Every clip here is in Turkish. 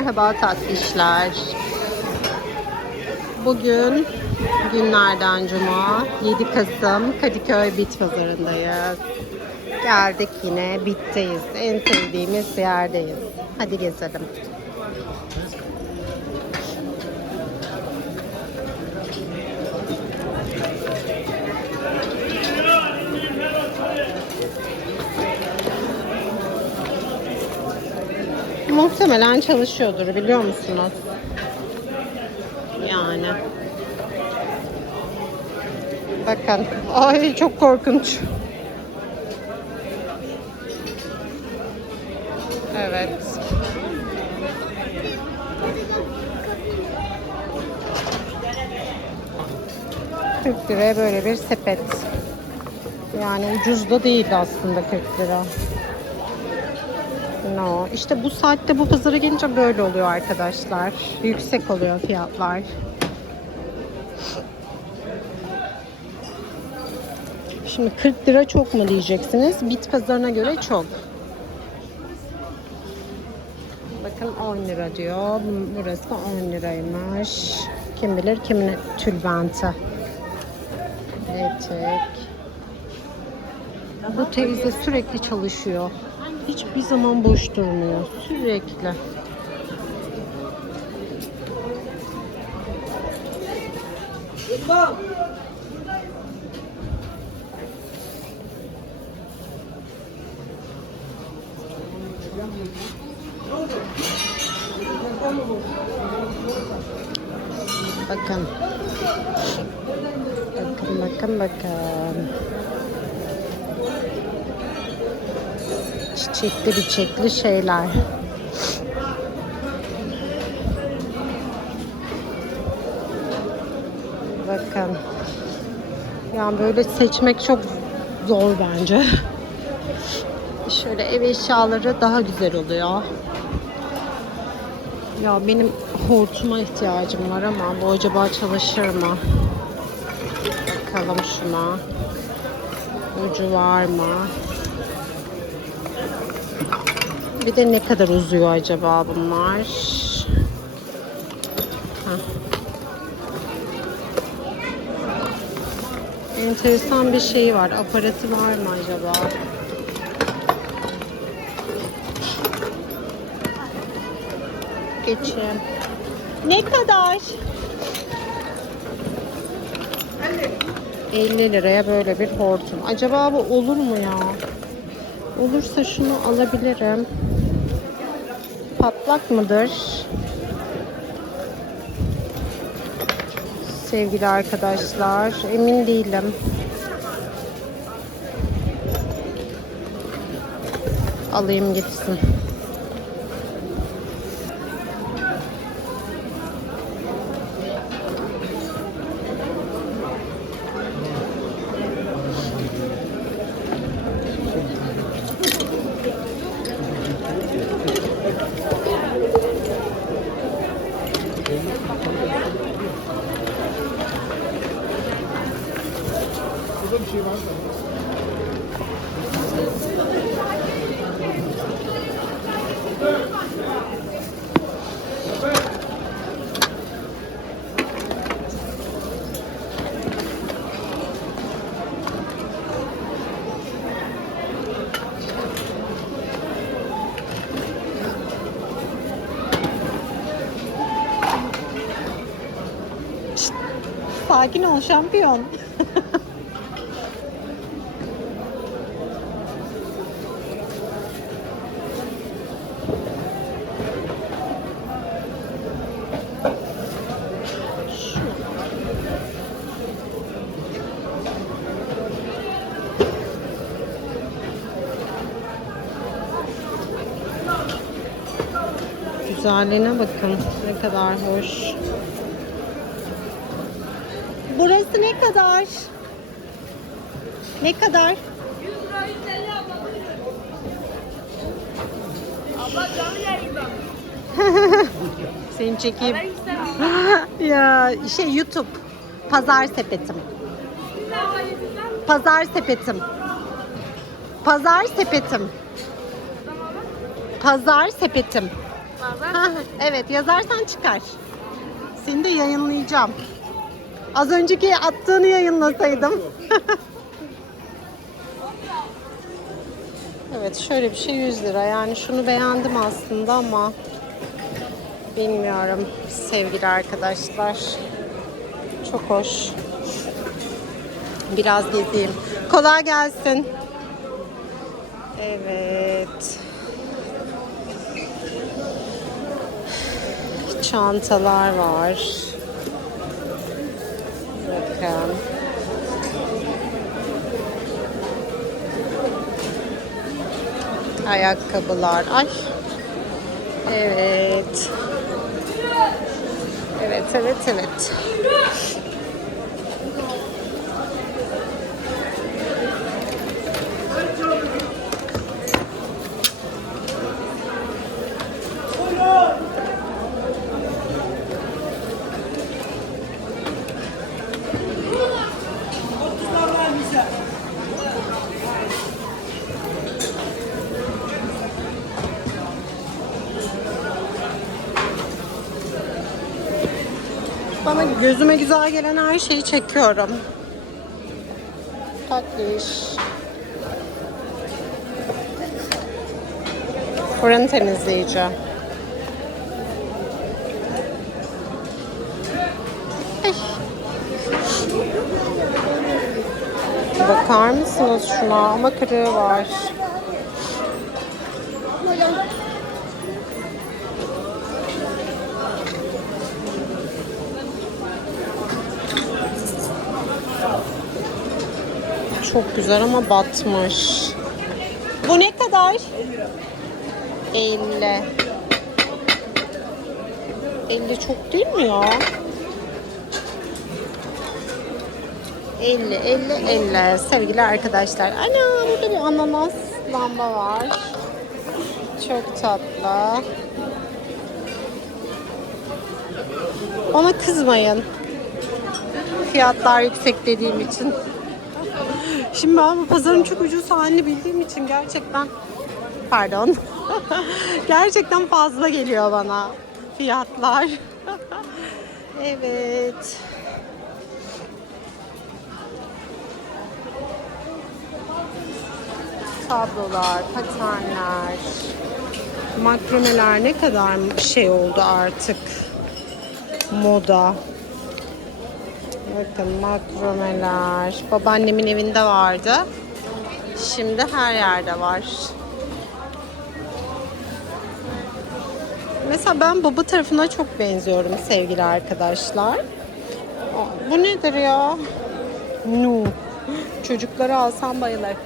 Merhaba tatlışlar. Bugün günlerden cuma 7 Kasım Kadıköy Bit Pazarı'ndayız. Geldik yine Bit'teyiz. En sevdiğimiz yerdeyiz. Hadi gezelim. Muhtemelen çalışıyordur biliyor musunuz? Yani. Bakın. Ay çok korkunç. Evet. ...40 liraya böyle bir sepet. Yani ucuz da değil aslında 40 lira. No. İşte bu saatte bu pazara gelince böyle oluyor arkadaşlar. Yüksek oluyor fiyatlar. Şimdi 40 lira çok mu diyeceksiniz? Bit pazarına göre çok. Bakın 10 lira diyor. Burası da 10 liraymış. Kim bilir kimin tülbenti. Etek. Bu teyze sürekli çalışıyor. Hiçbir zaman boş durmuyor. Sürekli. Bakın. Bakın bakın bakın. Çiçekli biçekli şeyler. Bakın. Yani böyle seçmek çok zor bence. Şöyle ev eşyaları daha güzel oluyor. Ya benim hortuma ihtiyacım var ama bu acaba çalışır mı? Bakalım şuna. Ucu var mı? Bir de ne kadar uzuyor acaba bunlar? Heh. Enteresan bir şey var. Aparatı var mı acaba? Geçeyim. Ne kadar? 50 liraya böyle bir hortum. Acaba bu olur mu ya? Olursa şunu alabilirim. Patlak mıdır? Sevgili arkadaşlar, emin değilim. Alayım gitsin. Sakin ol şampiyon. Güzelliğine bakın. Ne kadar hoş. Burası ne kadar? Ne kadar? Abla canlı yayında. Seni çekeyim. ya şey YouTube. Pazar sepetim. Pazar sepetim. Pazar sepetim. Pazar sepetim. Ha, evet yazarsan çıkar. Seni de yayınlayacağım. Az önceki attığını yayınlasaydım. evet şöyle bir şey 100 lira. Yani şunu beğendim aslında ama bilmiyorum sevgili arkadaşlar. Çok hoş. Biraz gezeyim. Kolay gelsin. Evet. Çantalar var. Bakın. Ayakkabılar. Ay. Evet. Evet, evet, evet. Bana gözüme güzel gelen her şeyi çekiyorum. Tatlış. Fırın temizleyici. Bakar mısınız şuna? Ama kırığı var. Çok güzel ama batmış. Bu ne kadar? 50. 50 çok değil mi ya? 50, 50, 50 sevgili arkadaşlar. Ana burada bir ananas lamba var. Çok tatlı. Ona kızmayın. Fiyatlar yüksek dediğim için. Şimdi ben bu pazarın çok ucuz halini bildiğim için gerçekten pardon. gerçekten fazla geliyor bana fiyatlar. evet. Tablolar, patenler, makromeler ne kadar şey oldu artık. Moda. Bakın makromeler. Babaannemin evinde vardı. Şimdi her yerde var. Mesela ben baba tarafına çok benziyorum sevgili arkadaşlar. Bu nedir ya? Nu. Çocukları alsam bayılırlar.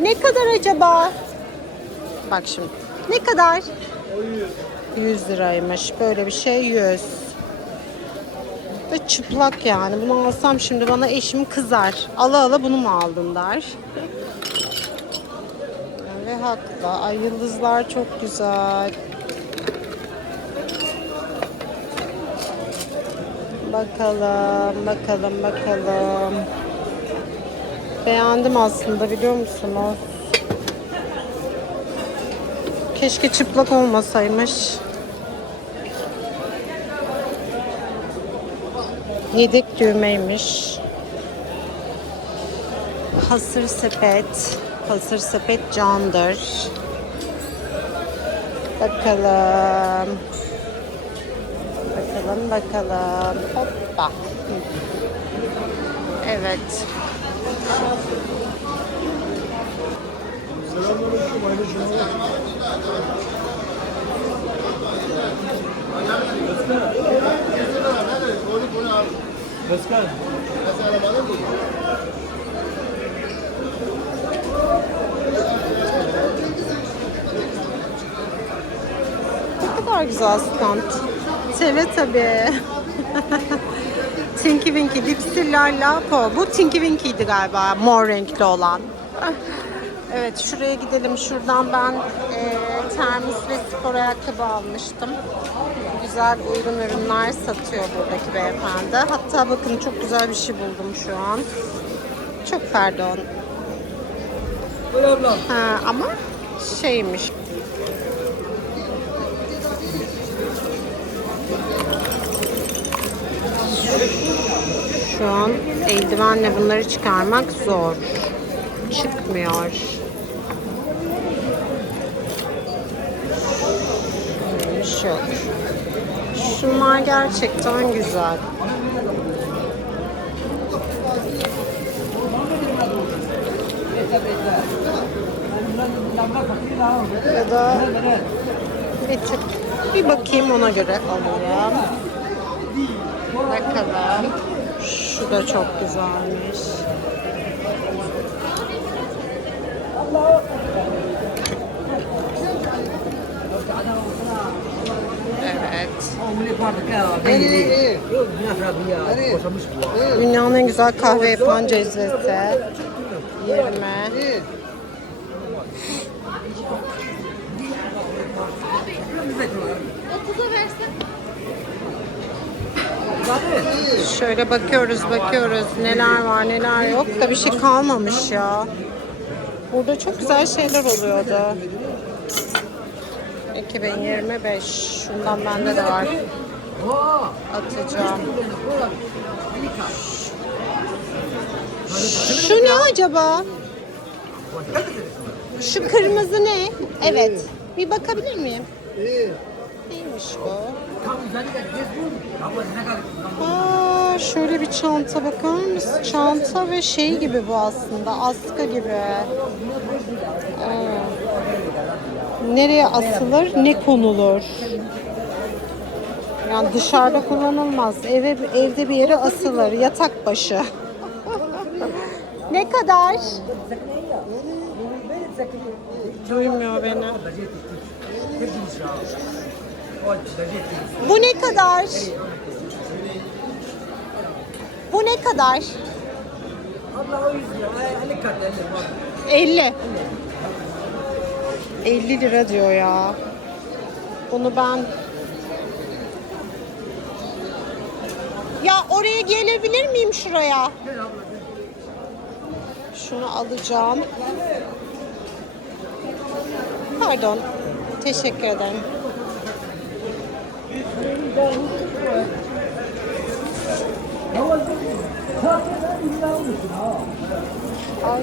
Ne kadar acaba? Bak şimdi. Ne kadar? 100 liraymış. Böyle bir şey 100. Ve çıplak yani. Bunu alsam şimdi bana eşim kızar. Ala ala bunu mu aldın der. Ve haklı. Ay yıldızlar çok güzel. Bakalım, bakalım, bakalım. Beğendim aslında biliyor musunuz? Keşke çıplak olmasaymış. Yedek düğmeymiş. Hasır sepet. Hasır sepet candır. Bakalım. Bakalım bakalım. Hoppa. Evet. Özkan. Ne kadar güzel stand. TV tabii. Tinky Winky, Dipsy Lapo. Bu Tinky Winky'ydi galiba. Mor renkli olan. Evet şuraya gidelim. Şuradan ben termos ve spor ayakkabı almıştım. Güzel uygun ürünler satıyor buradaki beyefendi. Hatta bakın çok güzel bir şey buldum şu an. Çok pardon. Ha, ama şeymiş. Şu an eldivenle bunları çıkarmak zor. Çıkmıyor. Şu. Şunlar gerçekten güzel. Ya da bir tık bir bakayım ona göre alayım. Bakalım. Şu da çok güzelmiş. Dünyanın en güzel kahve yapan cezvesi. 20. Şöyle bakıyoruz bakıyoruz. Neler var neler yok da bir şey kalmamış ya. Burada çok güzel şeyler oluyordu. 2025 şundan bende de var. Atacağım. Şu ne acaba? Şu kırmızı ne? Evet. Bir bakabilir miyim? Neymiş bu? Aa, şöyle bir çanta bakar mısın? Çanta ve şey gibi bu aslında. Askı gibi. Aa. Nereye asılır, ne konulur? Yani dışarıda kullanılmaz. Eve, evde bir yere asılır. Yatak başı. ne kadar? Duymuyor beni. Bu ne kadar? Bu ne kadar? 50. 50 lira diyor ya. Bunu ben Ya oraya gelebilir miyim şuraya? Şunu alacağım. Pardon. Teşekkür ederim. Ay.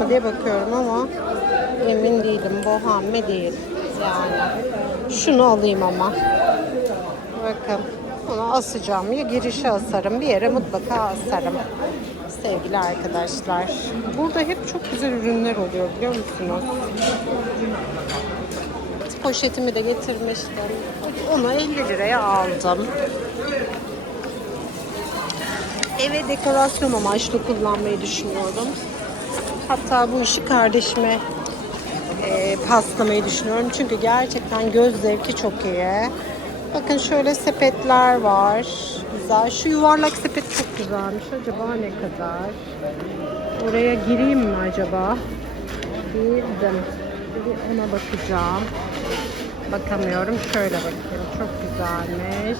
Mı diye bakıyorum ama emin değilim. Bohemme değil. Yani. Şunu alayım ama. Bakın. Bunu asacağım. Ya girişe asarım. Bir yere mutlaka asarım. Sevgili arkadaşlar. Burada hep çok güzel ürünler oluyor biliyor musunuz? Poşetimi de getirmiştim. Onu 50 liraya aldım. Eve dekorasyon amaçlı kullanmayı düşünüyorum. Hatta bu işi kardeşime e, paslamayı düşünüyorum. Çünkü gerçekten göz zevki çok iyi. Bakın şöyle sepetler var. Güzel. Şu yuvarlak sepet çok güzelmiş. Acaba ne kadar? Oraya gireyim mi acaba? Girdim. Bir ona bakacağım. Bakamıyorum. Şöyle bakayım. Çok güzelmiş.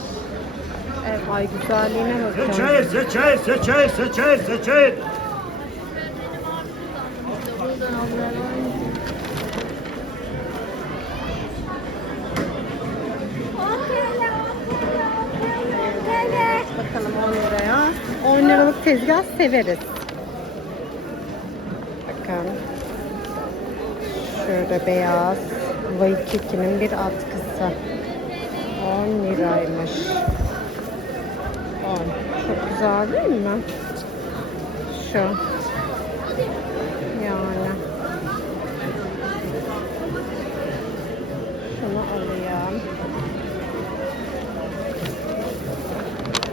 Evet, ay güzelliğine bakın. Seçer, seçer, seçer, seçer, seçer. Bakalım 10 liraya. 10 liralık tezgah severiz. Bakın. Şöyle beyaz. Waikiki'nin bir atkısı. 10 liraymış. 10. Çok güzel değil mi? Şu. Yani. Şunu alayım.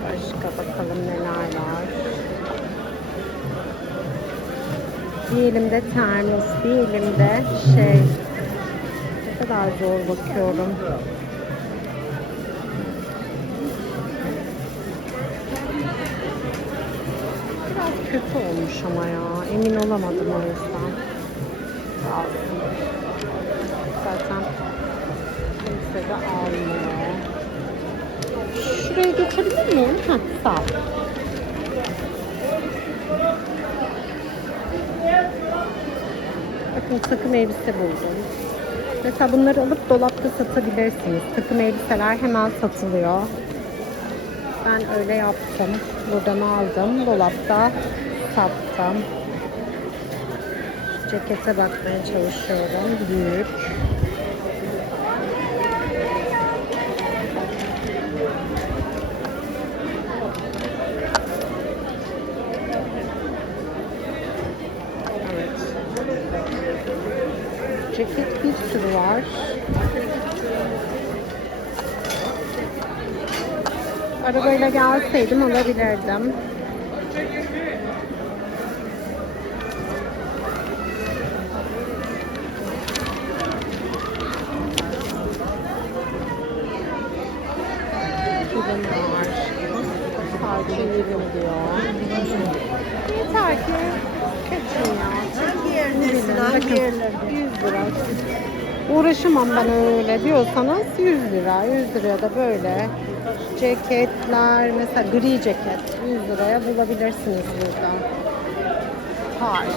Başka bakalım neler var. Bir elimde termos, bir elimde şey. Ne kadar zor bakıyorum. Biraz kötü olmuş ama ya. Emin olamadım o yüzden. Aldım. Zaten kimse de almıyor. şuraya geçebilir miyim? Heh, sağ ol. Takım elbise buldum. Mesela bunları alıp dolapta satabilirsiniz. Takım elbiseler hemen satılıyor. Ben öyle yaptım. Buradan aldım. Dolapta sattım. Cekete bakmaya çalışıyorum. Büyük. Evet. Ceket bir sürü var. Arabayla gelseydim alabilirdim. Ürün var. Sadece ürün diyor. Yeter ki kaçın ya. Hangi yerdesin? Hangi Bakın, yerlerde? 100 lira. Uğraşamam ben öyle diyorsanız 100 lira. 100 liraya da böyle ceketler mesela gri ceket 100 liraya bulabilirsiniz burada. Hayır.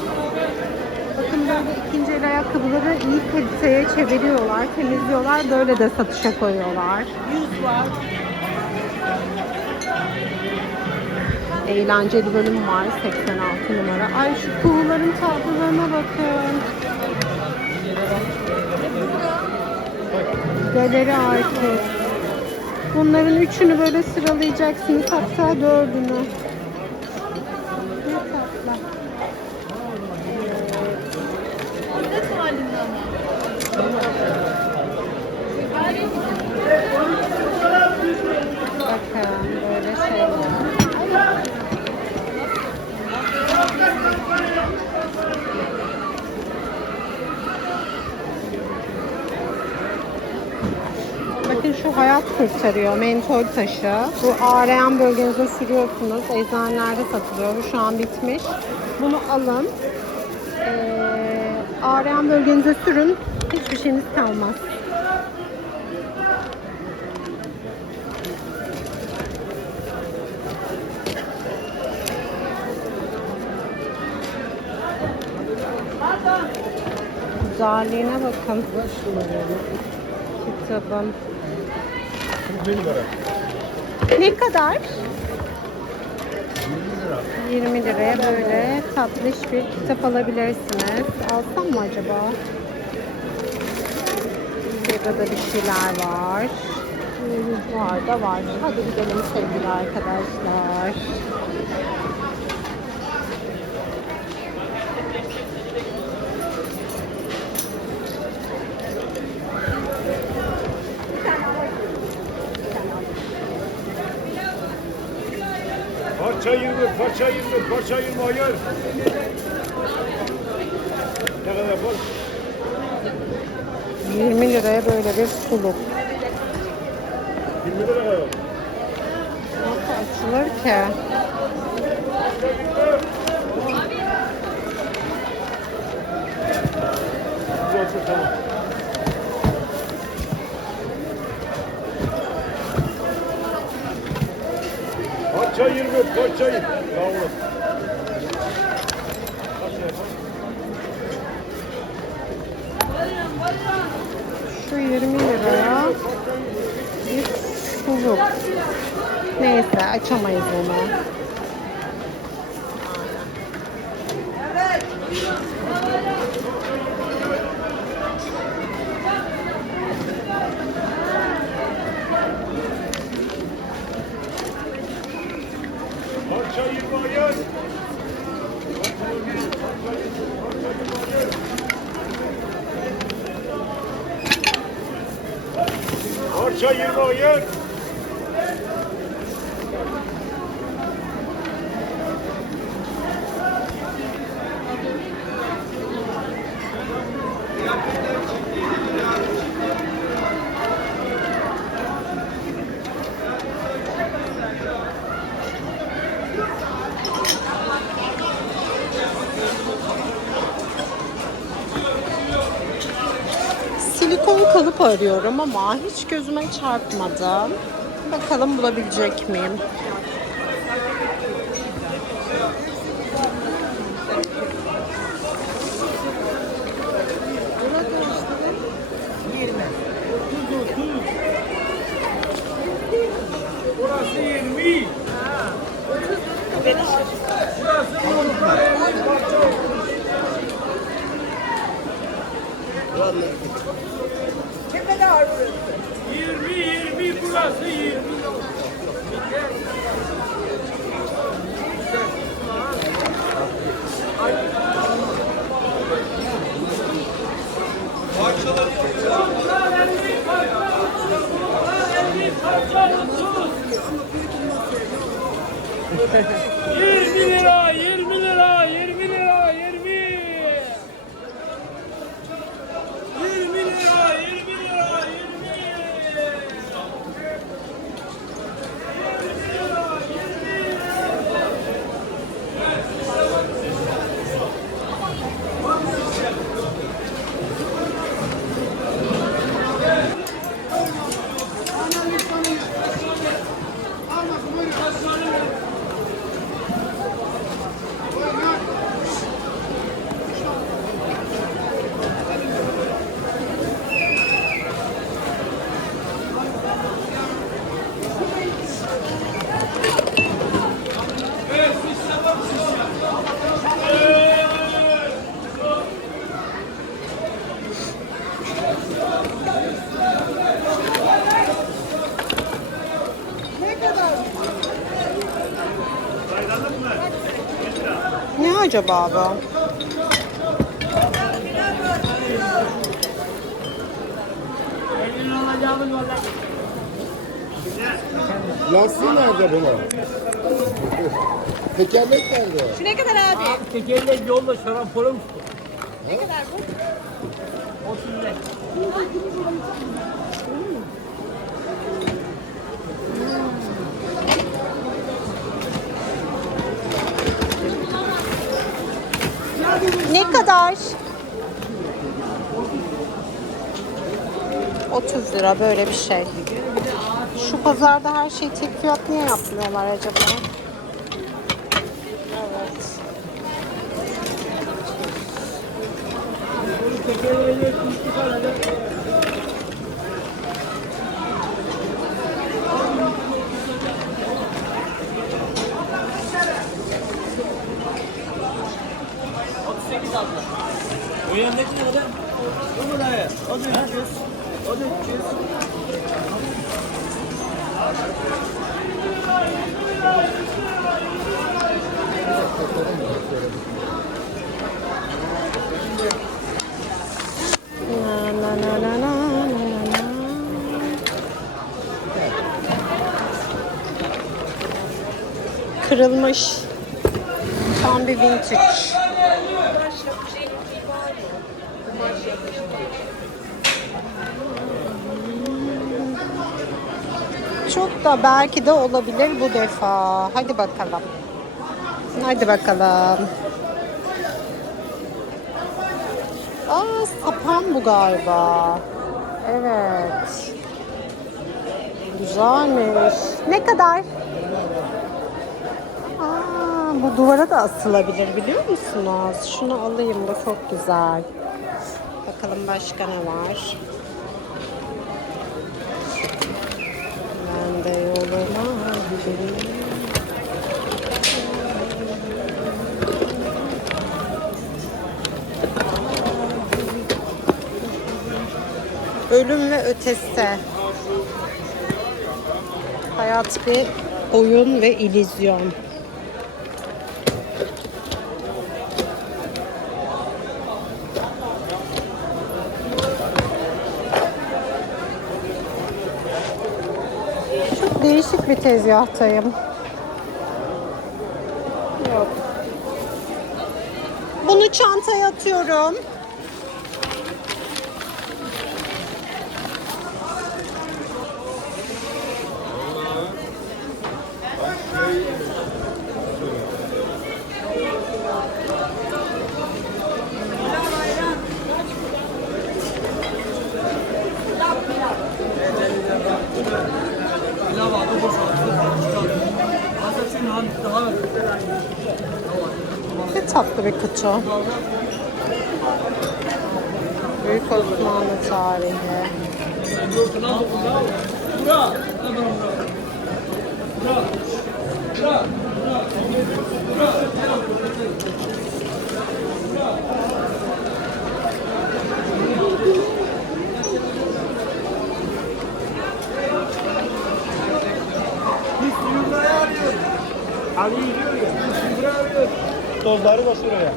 Bakın böyle ikinci el ayakkabıları iyi kaliteye çeviriyorlar, temizliyorlar. Böyle de satışa koyuyorlar. 100 var. Eğlenceli bölüm var 86 numara. Ay şu kuğuların tatlılığına bakın. Galeri artık. Bunların üçünü böyle sıralayacaksınız hatta dördünü. Ne tatlı. Adet halinde ama. Bakın böyle şeyler. Bakın şu hayat kurtarıyor mentol taşı. Bu ağrıyan bölgenize sürüyorsunuz. Eczanelerde satılıyor. Bu şu an bitmiş. Bunu alın. Ee, ağrıyan bölgenize sürün. Hiçbir şeyiniz kalmaz. Güzelliğine bakın. Kitabım. Ne kadar? 20 liraya böyle tatlış bir kitap alabilirsiniz. Alsam mı acaba? Burada da bir şeyler var. Var da var. Hadi gidelim sevgili arkadaşlar. Parça 20, parça 20, parça 20 hayır. Ne kadar var? 20 liraya böyle bir suluk. 20 lira kadar. Nasıl açılır ki? Güzel tamam. Parça 20, parça 20. Sağ olun. Şu 20 liraya bir suluk. Neyse açamayız onu. Parça 20 hayır. Parça 20 hayır. Arıyorum ama hiç gözüme çarpmadı. Bakalım bulabilecek miyim? Bu? Lastiği nerede bunun? Tekerlek nerede? Şu ne kadar abi? Tekerlek yolda uçtu. Ne kadar bu? 30 lira. Ne kadar? 30 lira böyle bir şey. Şu pazarda her şey tek fiyat niye yapmıyorlar acaba? Evet. Kırılmış. Tam bir vintage. Çok da belki de olabilir bu defa. Hadi bakalım. Hadi bakalım. Aa sapan bu galiba. Evet. Güzelmiş. Ne kadar? Aa, bu duvara da asılabilir biliyor musunuz? Şunu alayım da çok güzel. Bakalım başka ne var? Ben de yoluma gideyim. Ölüm ve ötesi. Hayat bir oyun ve illüzyon. Çok değişik bir tezgahtayım. Yok. Bunu çantaya atıyorum. Tatlı bir kutu. Büyük Osmanlı tarihi. Biz Tozları bas oraya.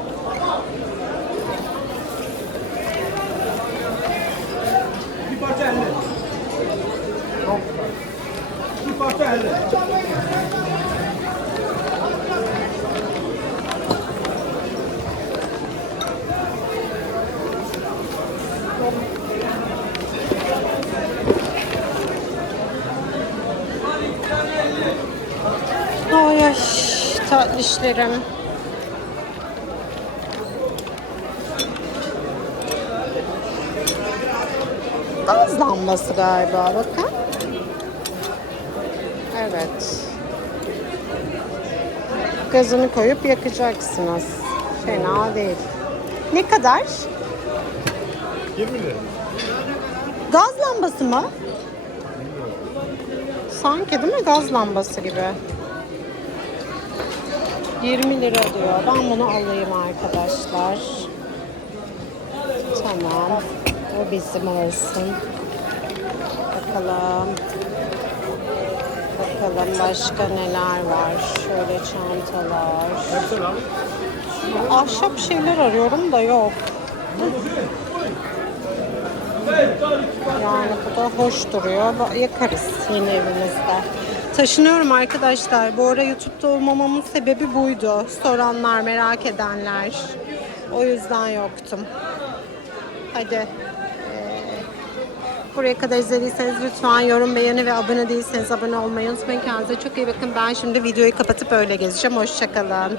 Bir parça elle. Bir parça elle. Ay ay tatlışlarım. Lambası galiba bakın. Evet. Gazını koyup yakacaksınız. Fena değil. Ne kadar? 20 lira. Gaz lambası mı? Sanki değil mi gaz lambası gibi. 20 lira diyor. Ben bunu alayım arkadaşlar. Tamam. O bizim olsun. Bakalım. Bakalım başka neler var. Şöyle çantalar. Ahşap şeyler arıyorum da yok. Yani bu da hoş duruyor. Yakarız yeni evimizde. Taşınıyorum arkadaşlar. Bu ara YouTube'da olmamamın sebebi buydu. Soranlar, merak edenler. O yüzden yoktum. Hadi. Buraya kadar izlediyseniz lütfen yorum, beğeni ve abone değilseniz abone olmayı unutmayın. Kendinize çok iyi bakın. Ben şimdi videoyu kapatıp öyle gezeceğim. Hoşçakalın.